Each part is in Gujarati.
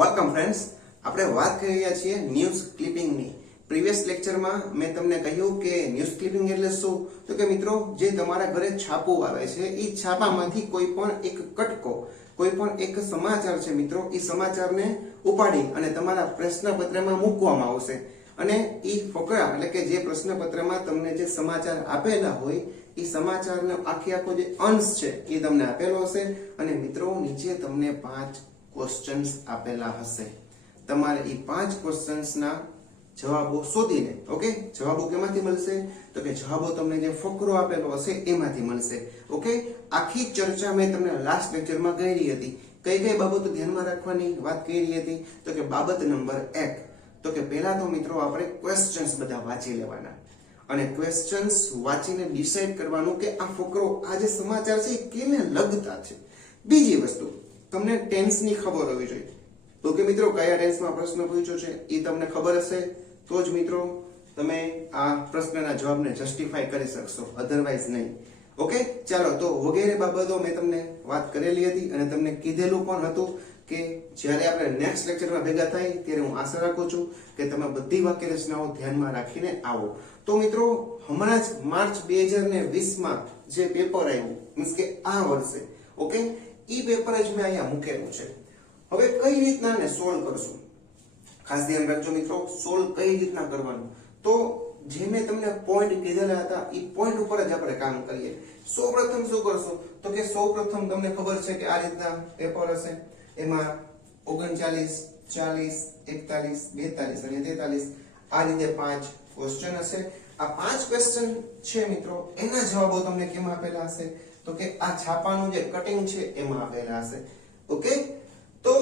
વેલકમ ફ્રેન્ડ્સ, આપણે વાત કરી રહ્યા છીએ ન્યૂઝ ક્લિપિંગની. પ્રીવિયસ લેક્ચરમાં મેં તમને કહ્યું કે ન્યૂઝ ક્લિપિંગ એટલે શું, તો કે મિત્રો જે તમારા ઘરે છાપું આવે છે એ છાપામાંથી કોઈ પણ એક કટકો, કોઈ પણ એક સમાચાર છે મિત્રો, એ સમાચારને ઉપાડી અને તમારા પ્રશ્નપત્રમાં મૂકવામાં આવશે. અને એ ફકરા એટલે કે જે પ્રશ્નપત્રમાં તમને જે સમાચાર આપેલા હોય એ સમાચારનો આખો જે અંશ છે એ તમને આપેલો હશે. અને મિત્રો નીચે તમને 5 ક્વેશ્ચન્સ આપેલા હશે. તમારે એ 5 ક્વેશ્ચન્સના જવાબો શોધીને, ઓકે, જવાબો કેમાંથી મળશે, તો કે જવાબો તમને જે ફકરો આપેલો હશે એમાંથી મળશે. ઓકે, આખી ચર્ચા મેં તમને લાસ્ટ લેક્ચરમાં કરી હતી. કઈ કઈ બાબતો ધ્યાનમાં રાખવાની વાત કરી હતી, તો કે બાબત નંબર 1, તો કે પહેલા તો મિત્રો આપણે ક્વેશ્ચન્સ બધા વાંચી લેવાના અને ક્વેશ્ચન્સ વાંચીને ડિસાઈડ કરવાનું કે આ ફકરો, આ જે સમાચાર છે એ કેને લગતા છે. બીજી વસ્તુ, તમને ટેન્સની ખબર હોવી જોઈએ. તો કે મિત્રો કયા ટેન્સમાં પ્રશ્ન પૂછ્યો છે એ તમને ખબર હશે તો જ મિત્રો તમે આ પ્રશ્નના જવાબને જસ્ટિફાઈ કરી શકશો, અધરવાઇઝ નહીં. ઓકે, ચાલો તો વગેરે બાબતો મેં તમને વાત કરેલી હતી અને તમને કીધેલું પણ હતું કે જ્યારે આપણે નેક્સ્ટ લેક્ચરમાં ભેગા થાય ત્યારે હું આશા રાખું છું કે તમે બધી વાક્ય રચનાઓ ધ્યાનમાં રાખીને આવો. તો મિત્રો હમણાં જ માર્ચ 2020માં જે પેપર આવ્યું, મીન્સ કે આ વર્ષે, ઓકે, ઈ પેપર જ મેં અહીંયા મૂકેલું છે. હવે કઈ રીતના ને સોલ્વ કરશું, ખાસ ધ્યાન રાખજો મિત્રો, સોલ્વ કઈ રીતના કરવાનું. તો જે મેં તમને પોઈન્ટ કીધેલા હતા એ પોઈન્ટ ઉપર જ આપણે કામ કરીએ. સૌપ્રથમ શું કરશું, તો કે સૌપ્રથમ તમને ખબર છે કે આ રીતના પેપર હશે, એમાં 39, 40, 41, 42 અને 43 આ રીતે 5 ક્વેશ્ચન હશે. આ 5 ક્વેશ્ચન છે મિત્રો, એના જવાબો તમને કેમ આપેલા હશે, તો કે આ છાપાનું જે કટિંગ છે એમાં આપેલા હશે. ઓકે, તો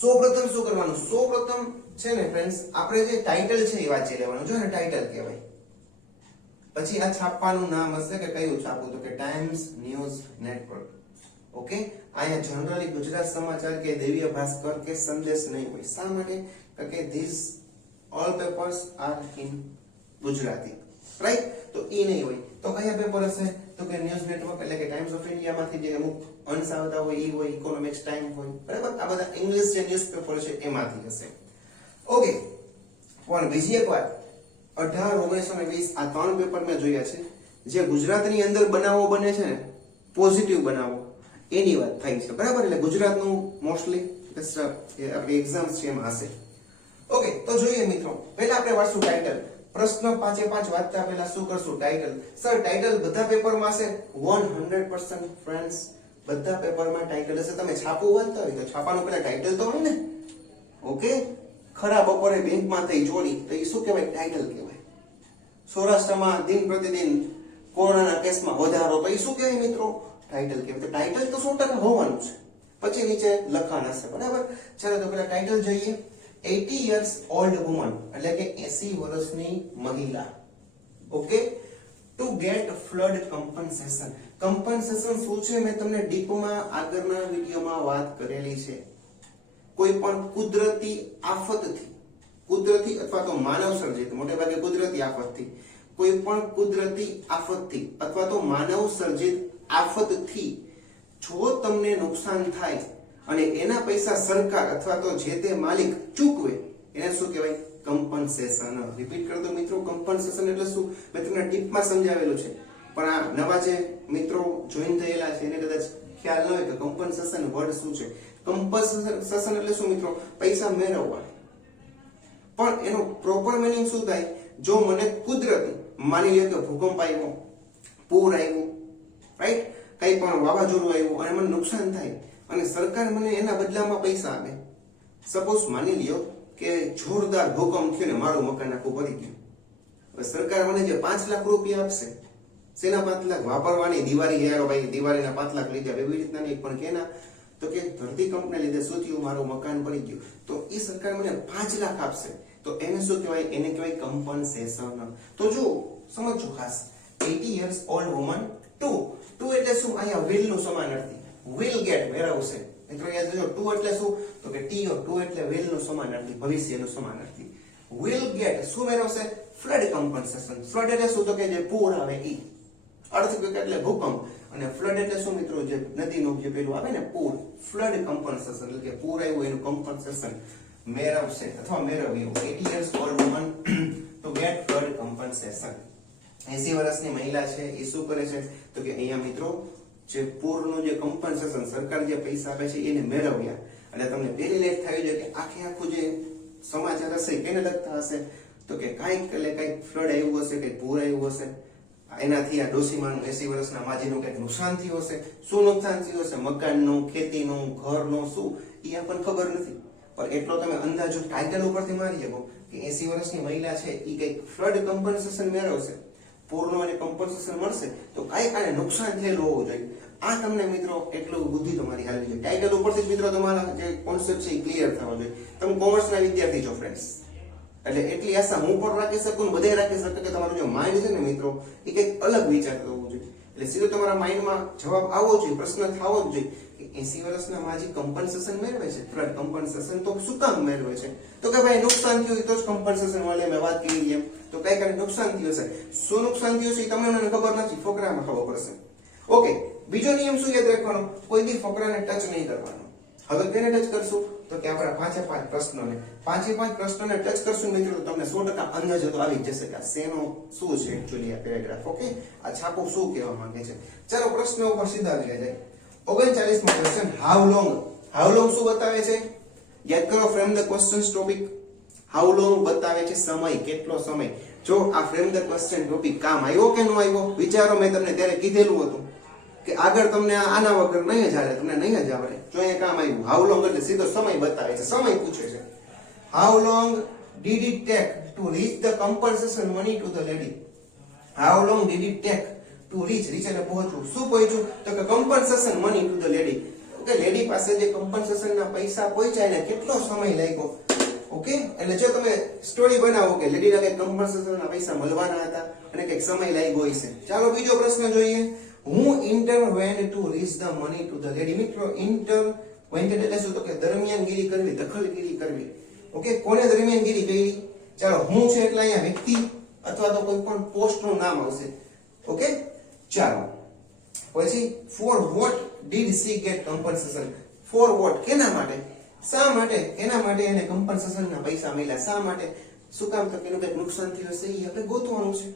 સૌપ્રથમ શું કરવાનું, સૌપ્રથમ છે ને ફ્રેન્ડ્સ, આપણે જે ટાઇટલ છે એ વાંચી લેવાનું. જો ને ટાઇટલ કહેવાય, પછી આ છાપાનું નામ હશે કે કયું છાપું, તો કે ટાઈમ્સ ન્યૂઝ નેટવર્ક. ઓકે, અહીંયા જનરલી ગુજરાત સમાચાર કે દિવ્ય ભાસ્કર કે સંદેશ નહીં હોય. શા માટે, કે this all papers are in Gujarati, right? તો એ નહીં હોય. તો કયા પેપર હશે, તો કે ન્યૂઝ નેટવર્ક એટલે કે ટાઈમ્સ ઓફ ઇન્ડિયામાંથી જે અમુક અંશ આવતા હોય એ હોય, ઇકોનોમિક્સ ટાઈમ હોય, બરાબર? આ બધા ઇંગ્લિશ જે ન્યૂઝપેપર છે એમાંથી હશે. ઓકે, પણ બીજી એક વાત, 18, 19 અને 20 આ 3 પેપર મેં જોયા છે. જે ગુજરાતની અંદર બનાવો બને છે ને, પોઝિટિવ બનાવો, એની વાત થાય છે, બરાબર? એટલે ગુજરાતનું મોસ્ટલી આપણી એક્ઝામ્સ છે એમાં હશે. ઓકે, તો જોઈએ મિત્રો, પહેલા આપણે વાંચશું ટાઇટલ. પ્રશ્ન 5 વાંચતા પહેલા શું કરશું, ટાઇટલ. સર ટાઇટલ બધા પેપરમાં હશે? 100% ફ્રેન્ડ્સ, બધા પેપરમાં ટાઇટલ હશે. તમે છાપું વાંચતા હોય તો છાપાનું પહેલા ટાઇટલ તો હોય ને. ઓકે, ખરા બપોરે બેંકમાં થઈ ચોરી તો એ શું કહેવાય, ટાઇટલ કહેવાય. સૌરાષ્ટ્રમાં દિન પ્રતિદિન કોરોનાના કેસમાં વધારો તો એ શું કહેવાય મિત્રો, ટાઇટલ કહેવાય. તો ટાઇટલ તો 100% હોવાનું છે, પછી નીચે લખાણ હશે, બરાબર? ચાલો તો પહેલા ટાઇટલ જોઈએ. 80 years old woman એટલે કે 80 વર્ષની મહિલા, okay, two gate flood compensation. Compensation શું છે મેં તમને ડીપમાં આગળના વિડિયોમાં વાત કરેલી છે. કોઈ પણ કુદરતી આફતથી, કુદરતી અથવા તો માનવ સર્જિત, મોટે ભાગે કુદરતી આફતથી, કોઈ પણ કુદરતી આફતથી અથવા તો માનવ સર્જિત આફતથી જો તમને નુકસાન થાય અને એના પૈસા સરકાર અથવા તો જે તે માલિક ચૂકવે, એને શું કહેવાય, કમ્પન્સેશન. રિપીટ કરતો મિત્રો, કમ્પન્સેશન એટલે શું મેં તમને ટીપમાં સમજાવેલું છે, પણ આ નવા જે મિત્રો જોઈન થયેલા છે એને કદાચ ખ્યાલ ન હોય કે કમ્પન્સેશન વર્ડ શું છે. કમ્પન્સેશન એટલે શું મિત્રો, પૈસા મેળવવા. પણ એનો પ્રોપર મીનિંગ શું થાય, જો મને કુદરતી, માની લો કે ભૂકંપ આવ્યો, પૂર આવ્યું, રાઈટ, કઈ પણ વાવાઝોડું આવ્યું અને મને નુકસાન થાય અને સરકાર મને એના બદલામાં પૈસા આપે. સપોઝ માની લ્યો કે જોરદાર ભૂકંપ થયો ને મારું મકાન આખું પડી ગયું. હવે સરકાર મને જે 5 લાખ રૂપિયા આપશે, શેના 5 લાખ, વાપરવાની, દિવાળી યાર ભાઈ દિવાળીના 5 લાખ લીધા, એવી રીતના નહીં, પણ કેના, તો કે ધરતીકંપને લીધે શું થયું, મારું મકાન પડી ગયું, તો એ સરકાર મને 5 લાખ આપશે. તો એને શું કહેવાય, એને કહેવાય કમ્પન્સેશન. તો જો સમજો ખાસ, 80 years old woman ટુ એટલે શું, અહીંયા વિલ નું સમાનાર્થી, will get મેળવશે. મિત્રો યાદ રાખજો, ટુ એટલે શું, તો કે ટીઓ, ટુ એટલે will નું સમાનાર્થી, ભવિષ્યનું સમાનાર્થી. will get શું મેળવશે, ફ્લડ કમ્પન્સેશન. ફ્લડ એટલે શું, તો કે જે પૂર આવે ઈ, અર્થક્વેક એટલે ભૂકંપ, અને ફ્લડ એટલે શું મિત્રો? જે નદીનું જે પેલું આવે ને પૂર, ફ્લડ કમ્પન્સેશન એટલે કે પૂર આવ્યું એનું કમ્પન્સેશન મેળવશે અથવા મેળવ્યું. 80 years old woman to get flood compensation. 80 વર્ષની મહિલા છે એ શું કરે છે? તો કે અહીંયા મિત્રો જે પૂરનું જે કમ્પન્સેશન સરકાર જે પૈસા આપે છે એને મેળવ્યા. અને તમને પહેલી લેટ થઈ જાય કે આખું જે સમાચાર હશે કેને લગતા હશે? તો કે કાંઈક ફ્લડ આવ્યું હશે, કંઈક પૂર આવ્યું હશે, એનાથી આ ડોસીમાનું 80 વર્ષના માજીનું કંઈક નુકસાન થયું હશે. શું નુકસાન થયું હશે? મકાનનું, ખેતીનું, ઘરનું, શું એ આપણને ખબર નથી, પણ એટલો તમે અંદાજો ટાઇટલ ઉપરથી મારી શકો કે 80 વર્ષની મહિલા છે એ કંઈક ફ્લડ કમ્પન્સેશન મેળવશે, પૂરનું અને કમ્પન્સેશન મળશે, તો કાંઈક આને નુકસાન થયેલું હોવું જોઈએ. આ તમને મિત્રો એટલું બુદ્ધિ તમારી હાલવી જોઈએ. ટાઇટલ ઉપરથી જ મિત્રો તમારા જે કોન્સેપ્ટ છે એ ક્લિયર થવા જોઈએ. તમે કોમર્સના વિદ્યાર્થી છો ફ્રેન્ડ્સ, એટલે એટલી આશા હું પણ રાખી શકું, બધે રાખી શકે કે તમારું જે માઇન્ડ છે ને મિત્રો એ કંઈક અલગ વિચારતું હોવું જોઈએ. એટલે સીધો તમારા માઇન્ડમાં જવાબ આવવો જોઈએ, પ્રશ્ન થવો જ જોઈએ કે 80 વર્ષના માજી કમ્પન્સેશન મેળવે છે, ફ્લડ કમ્પન્સેશન, તો શું કામ મેળવે છે? તો કે ભાઈ નુકસાન થયું તો જ કમ્પન્સેશન મળે. મેં વાત કરી એમ તો કઈ કારણે નુકસાન થયું હશે, શું નુકસાન થયું છે એ તમને મને ખબર નથી, ફકરામાં ખબર પડશે. ઓકે, બીજો નિયમ શું યાદ રાખવાનો? કોઈ દી ફકરાને ટચ નહીં કરવાનો. હવે કેને ટચ કરશું? તો કે આપણા 5 પ્રશ્નોને 5 પ્રશ્નોને ટચ કરશું મિત્રો તો તમને 100% અંદાજો તો આવી જશે કે આ શેનો શું છે એક્ચ્યુઅલી આ પેરેગ્રાફ. ઓકે, આ છાપું શું કહેવા માંગે છે. ચાલો પ્રશ્ન ઉપર સીધા આવી જાય. 39મો question, how long. How long શું બતાવે છે? યાદ કરો, frame the questions topic. How long બતાવે છે સમય, કેટલો સમય. જો આ ફ્રેમ ધ ક્વેશ્ચન ટોપિક કામ આવ્યો કે ન આવ્યો? વિચારો, મેં તમને ત્યારે કીધેલું હતું કે આગળ તમને આના વગર નહીં જ હાલે, તમને નહીં જ આવડે. જો અહીંયા કામ આવ્યું. હાઉ લોંગ એટલે સીધો સમય બતાવે છે, સમય પૂછે છે. How long did it take to reach the compensation money to the lady. How long did it take to reach એટલે પહોંચવું. શું પહોંચ્યું? તો કે compensation money to the lady. Okay, lady પાસે જે કમ્પન્સેશન ના પૈસા પહોંચ્યા એને કેટલો સમય લાગ્યો? ઓકે, એટલે જો તમે સ્ટોરી બનાવો કે લેડીના કઈ કમ્પન્સેશન ના પૈસા મળવાના હતા અને કઈક સમય લાગ્યો હશે. ચાલો બીજો પ્રશ્ન જોઈએ. Who intervened to reach the money to the lady? મિત્રો intervened એટલે શું? તો કે દરમિયાનગીરી કરવી, દખલગીરી કરવી. ઓકે, કોને દરમિયાનગીરી કરી? ચાલો, હું છે એટલે અહીંયા વ્યક્તિ અથવા તો કોઈ પણ પોસ્ટનું નામ આવશે. ઓકે, ચાલો પછી for what did she get compensation? for what કેના માટે? શા માટે? એના માટે એને કમ્પન્સેશન ના પૈસા મળ્યા. શા માટે? શું કામ? તો એનું કંઈક નુકસાન થયું હશે એ આપણે ગોતવાનું છે.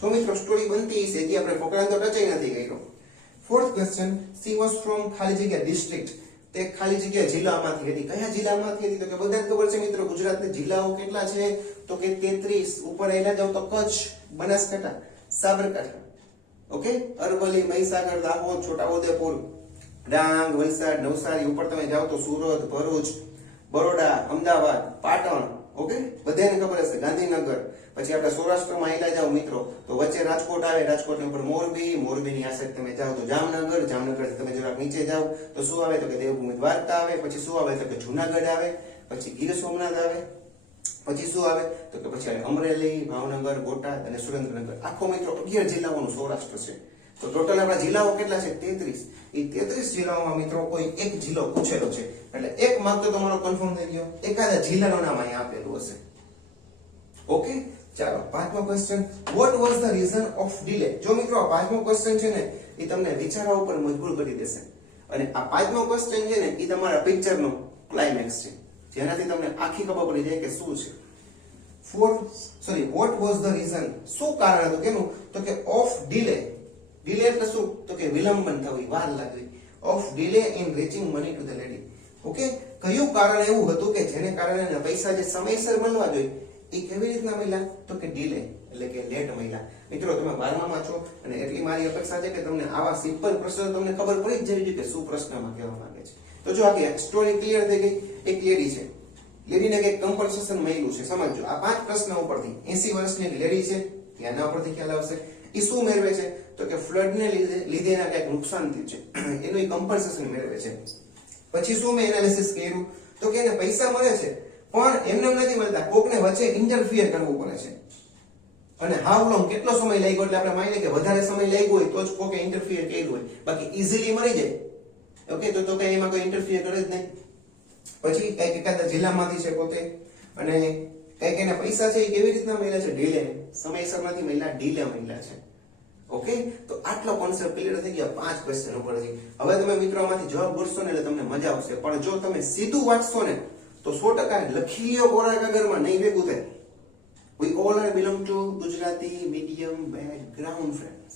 તો મિત્રો સ્ટોરી બનતી છે જે આપણે ફકરા તો ટચ નથી કર્યો. 4th question, she was from ખાલી જગ્યા ડિસ્ટ્રિક્ટ. તે ખાલી જગ્યા જિલ્લામાંથી હતી. કયા જિલ્લામાંથી હતી? તો કે બધાને ખબર છે મિત્રો ગુજરાતના જિલ્લાઓ કેટલા છે? તો કે 33. ઉપર આયલા જાવ તો કચ્છ, બનાસકાંઠા, સાબરકાંઠા, ઓકે, અરવલ્લી, મહીસાગર, દાહોદ, છોટાઉદેપુર, ડાંગ, વલસાડ, નવસારી. ઉપર તમે જાવ તો સુરત, ભરૂચ, બરોડા, અમદાવાદ, પાટણ. ઓકે, બધાને ખબર હશે, ગાંધીનગર. પછી આપણે સૌરાષ્ટ્રમાં આયલા જાવ મિત્રો તો વચ્ચે રાજકોટ આવે, રાજકોટની ઉપર મોરબી, મોરબીની આ સાઈડ તમે જાવ તો જામનગર, જામનગરથી તમે જરાક નીચે જાવ તો શું આવે? તો કે દેવભૂમિ દ્વારકા આવે. પછી શું આવે? તો કે જુનાગઢ આવે. પછી ગીર સોમનાથ આવે. પછી શું આવે? તો કે પછી અમરેલી, ભાવનગર, બોટાદ અને સુરેન્દ્રનગર. આખો મિત્રો 11 જિલ્લાઓનું સૌરાષ્ટ્ર છે. તો ટોટલ આપણા જિલ્લાઓ કેટલા છે? 33. એ 33 જિલ્લાઓમાં મિત્રો કોઈ એક જિલ્લો પૂછેલો છે એટલે એક માર્ક તો તમારો કન્ફર્મ થઈ ગયો. એકાદા જિલ્લાનું નામ અહીંયા આપેલું હશે. ઓકે, ચાલો 5મો question, what was the reason of delay? જો મિત્રો આ 5મો ક્વેશ્ચન છે ને એ તમને વિચારવા ઉપર મજબૂર કરી દેશે. અને આ 5મો ક્વેશ્ચન છે ને એ તમારા પિક્ચરનો ક્લાઇમેક્સ છે, જેનાથી તમને આખી ખબર પડી જાય કે શું છે. what was the reason? શું કારણ હતું કેનું? તો કે of delay. delay એટલે શું? તો કે વિલંબન થવી, વાર લાગવી. of delay in reaching money to the lady. Okay, કયું કારણ એવું હતું કે જેને કારણે પૈસા જે સમયસર મળવા જોઈએ એ કેવી રીતના મળ્યા? તો કે ડિલે એટલે કે લેટ મળ્યા. મિત્રો તમે 12માં છો અને એટલી મારી અપેક્ષા છે કે તમને આવા સિમ્પલ પ્રશ્નો તમને ખબર પડી જ જવી જોઈએ કે શું પ્રશ્નમાં કહેવા માંગે છે. તો જો આખી સ્ટોરી ક્લિયર થઈ ગઈ. એક લેડી છે, લેડીને કંઈક કમ્પન્સેશન મળ્યું છે. સમજો આ 5 પ્રશ્ન ઉપરથી 80 વર્ષની એક લેડી છે, ત્યાંના ઉપરથી ખ્યાલ આવશે એ શું મેળવે છે? તો કે ફ્લડને લીધે એના કંઈક નુકસાન થયું છે એનું કમ્પન્સેશન મેળવે છે. પછી શું મેં એનાલિસિસ કર્યું? તો કે એને પૈસા મળે છે પણ એમને નથી મળતા, કોકને વચ્ચે ઇન્ટરફિયર કરવું પડે છે. અને હાઉ લોંગ કેટલો સમય લાગ્યો? એટલે આપણે માનીએ કે વધારે સમય લાગ્યો હોય તો જ કોકે ઇન્ટરફિયર કર્યું હોય, બાકી ઈઝીલી મળી જાય. ઓકે, તો કઈ એમાં કોઈ ઇન્ટરફિયર કરે જ નહીં. પછી કઈક એકાદા જિલ્લામાંથી છે પોતે અને કઈક એના પૈસા છે એ કેવી રીતના મળ્યા છે? ડીલે, સમયસર નથી મળ્યા, ડીલે મળ્યા છે. ઓકે, તો આટલો કોન્સેપ્ટ ક્લિયર થઈ ગયા 5 ક્વેશ્ચન ઉપરથી. હવે તમે મિત્રો આમાંથી જવાબ ગોતશો ને એટલે તમને મજા આવશે, પણ જો તમે સીધું વાંચશો ને તો 100% લખી લ્યો કોરા કાગળમાં, નહીં ભેગું થાય. We all are belong to Gujarati medium background friends.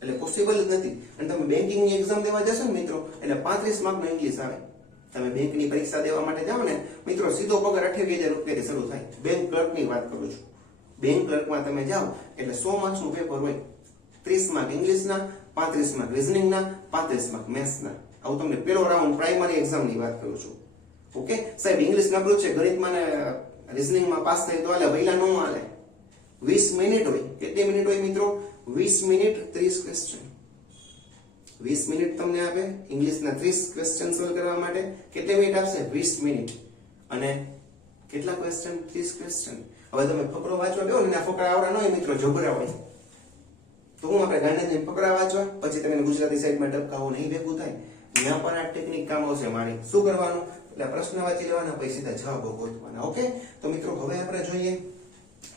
એટલે પોસિબલ જ નથી. અને તમે બેંકિંગની એક્ઝામ દેવા જશો ને મિત્રો, એટલે 35 માર્કનો ઇંગ્લિશ આવે. તમે બેંકની પરીક્ષા દેવા માટે જાઓ ને મિત્રો, સીધો પગાર 28,000 રૂપિયાથી શરૂ થાય. બેંક ક્લર્કની વાત કરું છું. બેંક ક્લર્કમાં તમે જાઓ એટલે 100 માર્ક્સનું પેપર હોય. 30 માર્ક ઇંગ્લિશના, 35 માર્ક રીઝનિંગના, 35 માર્ક મેથ્સના. આવું તમને પેલો રાઉન્ડ પ્રાઇમરી એક્ઝામની વાત કરું છું. ઓકે સાહેબ, ઇંગ્લિશ નબળું છે, ગણિતમાં ને રીઝનિંગમાં પાસ થાય તો હાલે, વહેલા નો હાલે. 20 મિનિટ હોય. કેટલી મિનિટ હોય મિત્રો? 20 મિનિટ 30 ક્વેશ્ચન. 20 મિનિટ તમને આપે ઇંગ્લિશના 30 ક્વેશ્ચન સોલ્વ કરવા માટે. કેટલી મિનિટ આપશે? 20 મિનિટ. અને કેટલા ક્વેશ્ચન? 30 ક્વેશ્ચન. હવે તમે ફકરો વાંચવા બેહો ને, આ ફકરા આવડા ન હોય મિત્રો, જબરા હોય. તો હું આપણે ગાંધીજી ફકરા વાંચવા, પછી તમે ગુજરાતી સાઈડમાં ટપકાવો, નહીં ભેગું થાય. ત્યાં પણ આ ટેકનિક કામ આવશે મારી. શું કરવાનું? એટલે પ્રશ્ન વાંચી લેવાના, પછી સીધા જવાબો ગોતવાના. ઓકે, તો મિત્રો હવે આપણે જોઈએ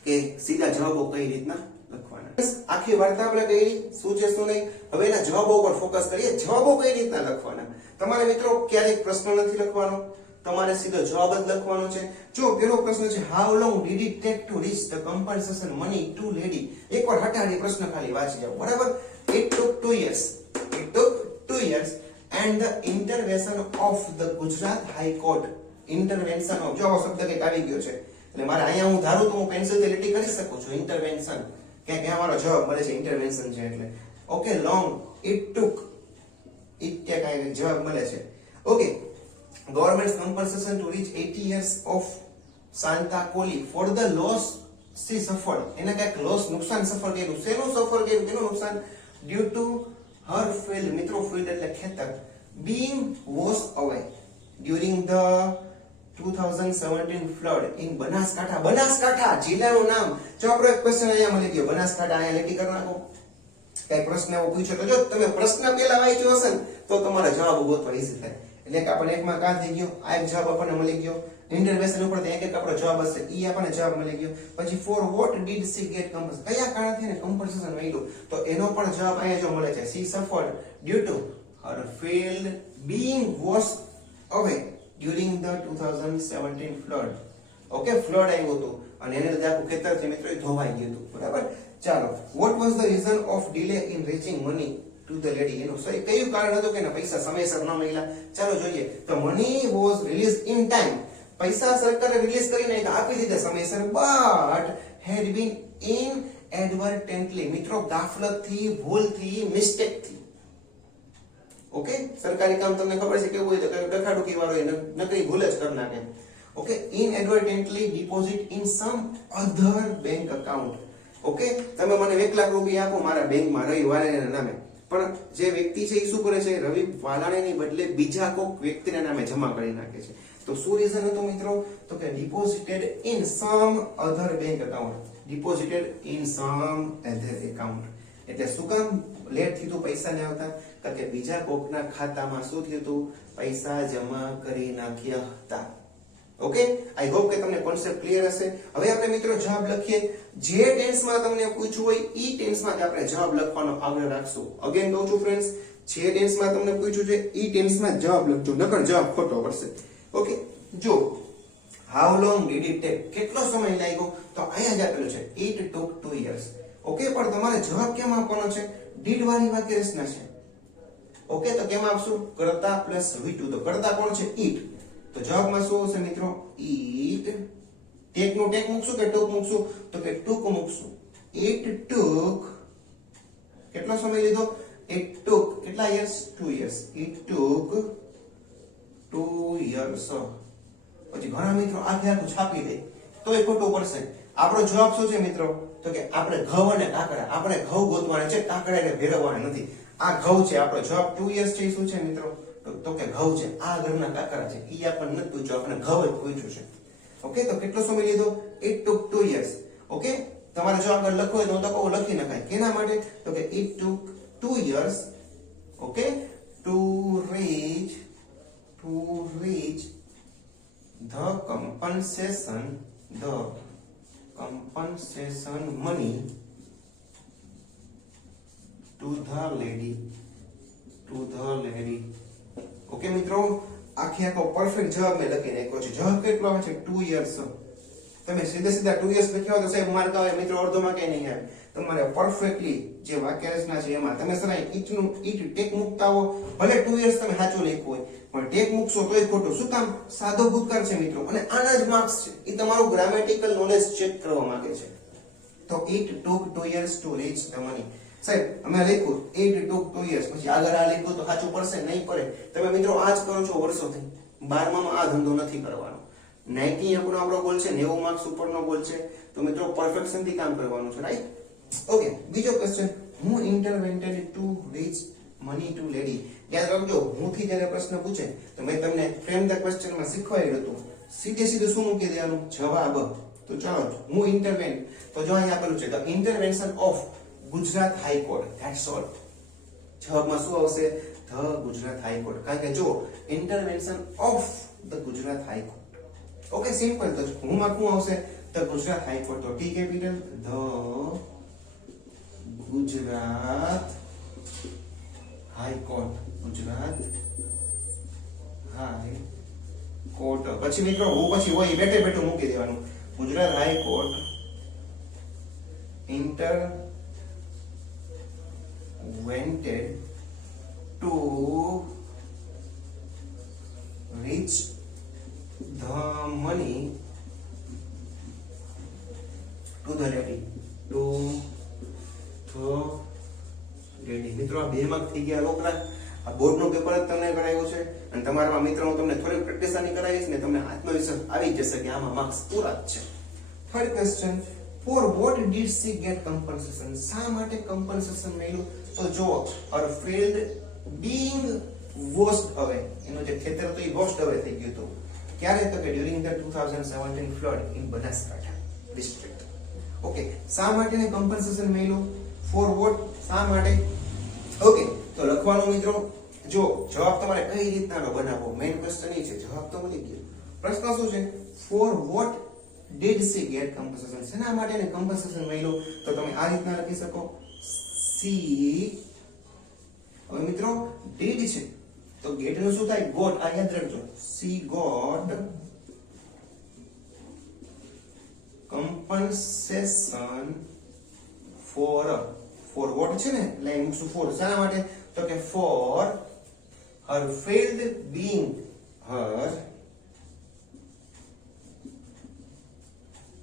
કે સીધા જવાબો કઈ રીતના લખવાના. આખી વાર્તા આપણે કરી શું છે શું નહીં. હવે એના જવાબો ઉપર ફોકસ કરીએ. જવાબો કઈ રીતના લખવાના. તમારે મિત્રો ક્યારેક પ્રશ્ન નથી લખવાનો, તમારે સીધો જવાબ જ લખવાનો છે. જો પેલો પ્રશ્ન છે, how long did it take to reach the compensation money to lady. એકવાર હટાડી પ્રશ્ન ખાલી વાંચી જાઓ, બરાબર. It took 2 years. It took 2 years and the intervention of the Gujarat High Court. Intervention of, જો આ શબ્દ કંઈક આવી ગયો છે એટલે મારે અહીંયા હું ધારું તો હું પેન્સિલથી લીટી કરી શકું છું. ઇન્ટરવેન્શન કે મારો જવાબ મળે છે, ઇન્ટરવેન્શન છે એટલે. Okay, long, it took, it કે કાંઈ જવાબ મળે છે. Okay, government's compensation to reach 80 years of Santa Coli for the loss she suffered. એને કાંઈક લોસ, નુકસાન સફર કર્યું. શેનું સફર કર્યું? કેનું નુકસાન? ડ્યુ ટુ her field, મિત્રો field એટલે ખેતર, being washed away during the 2017 flood in Banaskantha. Banaskantha જિલ્લાનું નામ. જો આપણો એક ક્વેશ્ચન અહીંયા મળી ગયો, બનાસકાંઠા, અહીંયા લેટી કરી નાખો. કઈ પ્રશ્ન એવો પૂછ્યો તો જો તમે પ્રશ્ન પહેલા વાંચ્યો હશે ને તો તમારા જવાબ ગોતવા ઈઝી થાય. એટલે કે આપણને એકમાં કાં થઈ ગયો, આ એક જવાબ આપણને મળી ગયો. ઇન્ટરવેશન ઉપર એક એક આપણો જવાબ હશે, ઈ આપણને જવાબ મળી ગયો. પછી for what did she get compensation, કયા કારણથી એને કમ્પન્સેશન મળ્યું, તો એનો પણ જવાબ અહીંયા જો મળે છે. She suffered due to her field being wash away during the 2017 flood. Okay, flood આવ્યું હતું અને એને લીધે આખું ખેતર છે મિત્રો ધોવાઈ ગયું હતું, બરાબર. ચાલો, what was the reason of delay in reaching money to the lady. એનું કયું કારણ હતું કે એના પૈસા સમયસર ન મળ્યા? ચાલો જોઈએ. તો money was release in time. પૈસા સરકારે રિલીઝ કરીને આપી દીધા સમયસર, બટ હેડ બીન ઇનએડવર્ટન્ટલી, મિત્રો ગાફલતથી, ભૂલથી, મિસ્ટેકથી. ઓકે, સરકારી કામ તમને ખબર છે કેવું હોય તો ડખાડુકી વાળો એ નકરી ભૂલ જ કરી નાખે. Okay, inadvertently deposit in some other bank account. Okay, તમે મને 1 લાખ રૂપિયા આપો મારા બેંકમાં રવિ વાલાણીના નામે, પણ જે વ્યક્તિ છે એ શું કરે છે? રવિ વાલાણીની બદલે બીજા કોઈક વ્યક્તિના નામે જમા કરી નાખે છે. તો શું રીઝન હતું મિત્રો? તો કે ડિપોઝિટેડ in some other bank account. ડિપોઝિટેડ in some other account એટલે શું કામ લેટ થયું હતું પૈસા ને આવતા? કારણ કે બીજા કોકના ખાતામાં શું થયું હતું? પૈસા જમા કરી નાખ્યા હતા. ઓકે, આઈ હોપ કે તમને કોન્સેપ્ટ ક્લિયર હશે. હવે આપણે મિત્રો જવાબ લખીએ. જે ટેન્સમાં તમને પૂછવું હોય ઈ ટેન્સમાં જ આપણે જવાબ લખવાનો આગ્રહ રાખશું. અગેન કહું છું ફ્રેન્ડ્સ, જે ટેન્સમાં તમને પૂછ્યું છે ઈ ટેન્સમાં જવાબ લખજો, નકર જવાબ ખોટો પડશે. ઓકે, જો how long did it take, કેટલો સમય લાગ્યો? તો અહીંયા જ આપેલું છે ઇટ ટુક 2 years. ઓકે, પણ તમારે જવાબ કેમ આપવાનો છે? ડીડ વાળી વાક્ય રચના છે. ઓકે, તો કેમ આપશું? કર્તા પ્લસ V2. તો કર્તા કોણ છે? ઈટ. તો જવાબમાં શું હશે મિત્રો? ઈટ. ટેક નું ટેક મૂકશું કે ટુક મૂકશું? તો કે ટુક મૂકશું. ઇટ ટુક, કેટલો સમય લીધો? ઇટ ટુક કેટલા years? 2 years. It took 2 years. પછી ઘણા મિત્રો આખે આખું છાપી દે તો એ ખોટું પડશે. આપણો જવાબ શું છે મિત્રો? તો કે આપણે ઘઉં અને કાકડા, આપણે ઘઉં ગોતવાના છે, કાકડાને ભેરવવાના નથી. આ ઘઉં છે, આપણો જવાબ 2 years છે. શું છે મિત્રો? તો કે ઘઉં છે. આ ઘરના કાકડા છે, ઈ આપણને નથી પૂછ્યું, આપણે ઘઉં જ પૂછ્યું છે. ઓકે, તો કેટલો સમય લીધો? It took 2 years. ઓકે, તમારે જો આગળ લખવું હોય તો હું તો કહું લખી નખાય. કેના માટે? તો કે it took 2 years. Okay, to reach the compensation money to the lady, to the lady. Okay મિત્રો, આખો પરફેક્ટ જવાબ મેં લખી નાખ્યો છે. જવાબ કેટલો આવે છે? 2 years. તમે સીધા 2 years લખ્યો તો સાહેબ માર્ક આવે મિત્રો, અડધોમાં કઈ નહીં આવે. તમારે પરફેક્ટલી જે વાક્ય રચના છે એમાં તમે સરાય ઈટ ટેક મૂકતા હો, ભલે 2 years તમે સાચું લખ્યું હોય પણ ટેક મૂકશો તોય ખોટું. શું કામ? સાદો ભૂતકાળ છે મિત્રો, અને આના જ માર્ક્સ છે. એ તમારું ગ્રામેટિકલ નોલેજ ચેક કરવા માંગે છે. તો it took 2 years to reach the money. સાહેબ અમે લખ્યું it took 2 years, પછી આગળ આ લખ્યું તો સાચું પડશે? નહીં પડે. તમે મિત્રો આ જ કરો છો વર્ષોથી. 12માં આ ધંધો નથી કરવાનો. 90 અંકનો આપણો ગોલ છે, 90 માર્ક્સ ઉપરનો ગોલ છે. તો મિત્રો પરફેક્શન થી કામ કરવાનું છે, રાઈટ? ઓકે, બીજો question, who intervened to reach money to lady. યાદ રાખજો, હું થી જ્યારે પ્રશ્ન પૂછે તો મેં તમને ફ્રેમ ધ ક્વેશ્ચન માં શીખવાડ્યું હતું. સીધે શું મૂકી દેવાનું? જવાબ. તો ચાલો, હું ઇન્ટરવેન, તો જો અહીં આપેલું છે the intervention of Gujarat high court, that's all. જવાબમાં શું આવશે? The Gujarat high court. કારણ કે જો intervention of the Gujarat high court. Okay, simple. તો હું માં શું આવશે? The Gujarat high court. તો T capital, the Gujarat high court, Gujarat high court. પછી મિત્રો હું પછી હોય બેઠે બેઠું મૂકી દેવાનું. Gujarat high court intervened to reach the money to the lady. To the lady. મિત્રો આ બે માર્ક થઈ ગયા લોકરા. આ બોર્ડ નું પેપર જ તમને કરાવ્યું છે અને તમારા મિત્રો હું તમને થોડી પ્રેક્ટિસ આની કરાવીશ ને તમને આત્મવિશ્વાસ આવી જશે કે આમાં માર્ક્સ પૂરા જ છે. Third question, for what did she get compensation? શા માટે compensation મળ્યું? તો જો her field being washed away, એનો જે ખેતર તો એ washed away થઈ ગયું હતું. ક્યારે? તો કે during the 2017 flood in Banaskantha district. Okay, શા માટે ને compensation મળ્યું? for what, શા માટે? ઓકે, તો લખવાનું મિત્રો. જો જવાબ તમારે કઈ રીતના બનાવવો, મેઈન ક્વેશ્ચન એ છે. જવાબ તો મળી ગયો. પ્રશ્ન શું છે? for what did she get compensation? શેના માટે ને compensation મળ્યું? તો તમે આ રીતના લખી શકો. she, હવે મિત્રો did છે તો get નું શું થાય? got. આ યાદ રાખજો. she got compensation for what છે ને એટલે અહીં મૂકશું for. શાના માટે? તો કે for her field being, her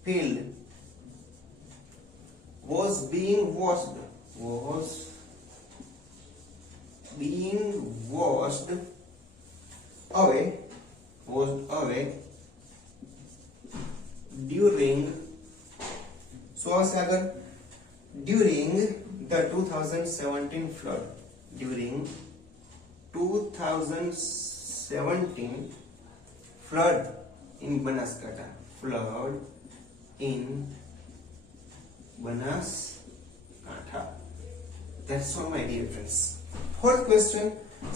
field was being washed away during, so આગળ, during the 2017 flood. During 2017 flood in Banaskantha. Flood in Banaskantha. That's all my dear friends. Fourth question,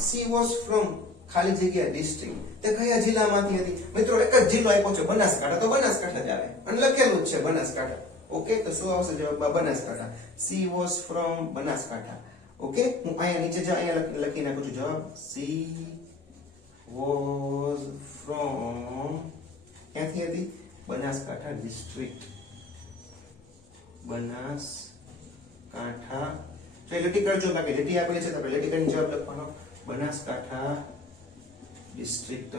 she was from ખાલી જગ્યા district. તે કયા જિલ્લામાંથી હતી? મિત્રો એક જ જિલ્લો આપ્યો છે બનાસકાંઠા, તો બનાસકાંઠા જ આવે અને લખેલું જ છે બનાસકાંઠા. ઓકે, તો શું આવશે જવાબમાં? Banaskantha. she was from Banaskantha. Okay, હું અહીંયા નીચે અહીંયા લખી નાખું છું જવાબ. she was from, ક્યાંથી હતી? બનાસકાંઠા ડિસ્ટ્રિક્ટ. બનાસકાંઠા. તો લીટી કરજો, કારણ કે લીટી આપેલી છે તો આપણે લીટી કરીને જવાબ લખવાનો. બનાસકાંઠા ડિસ્ટ્રિક્ટ.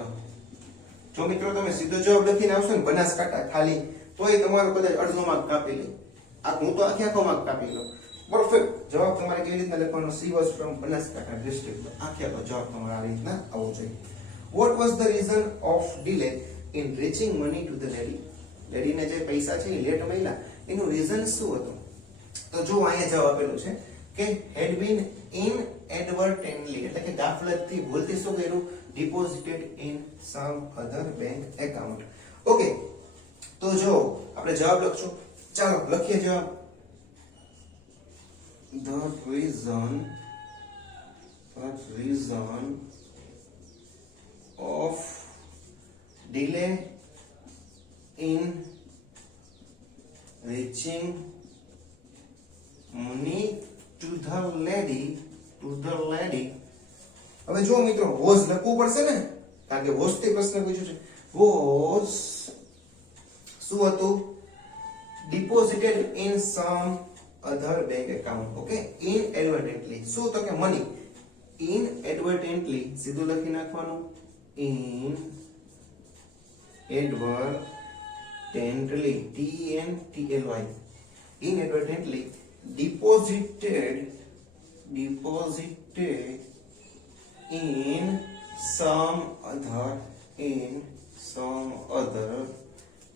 જો મિત્રો તમે સીધો જવાબ લખીને આવશો ને બનાસકાંઠા ખાલી, તોય તમારો કદાચ અડધો માર્ક કાપી લે. હું તો આખો માર્ક કાપી લઉં. પરફેક્ટ જવાબ તમારે કેવી રીતના લખવાનો? she was from Banaskantha district. આખો જવાબ તમારે આ રીતના આવવો જોઈએ. what was the reason of delay in reaching money to the lady? લેડીને જે પૈસા છે એ લેટ મળ્યા, એનું રીઝન શું હતું? તો જો અહીંયા જવાબ આપેલું છે કે had been inadvertently, એટલે કે ગાફલતથી, ભૂલથી શું કર્યું? deposited in some other bank account. Okay, તો જો આપણે જવાબ લખશું. ચાલો લખીએ જવાબ. the reason of delay in reaching money to the lady હવે જો મિત્રો વોઝ લખવું પડશે ને કારણ કે વોઝ થી પ્રશ્ન પૂછ્યો છે વોઝ શું હતું deposited in some other bank account okay inadvertently શું તો કે મની inadvertently સીધું લખી નાખવાનું inadvertently tntly inadvertently deposited in some other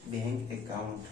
bank account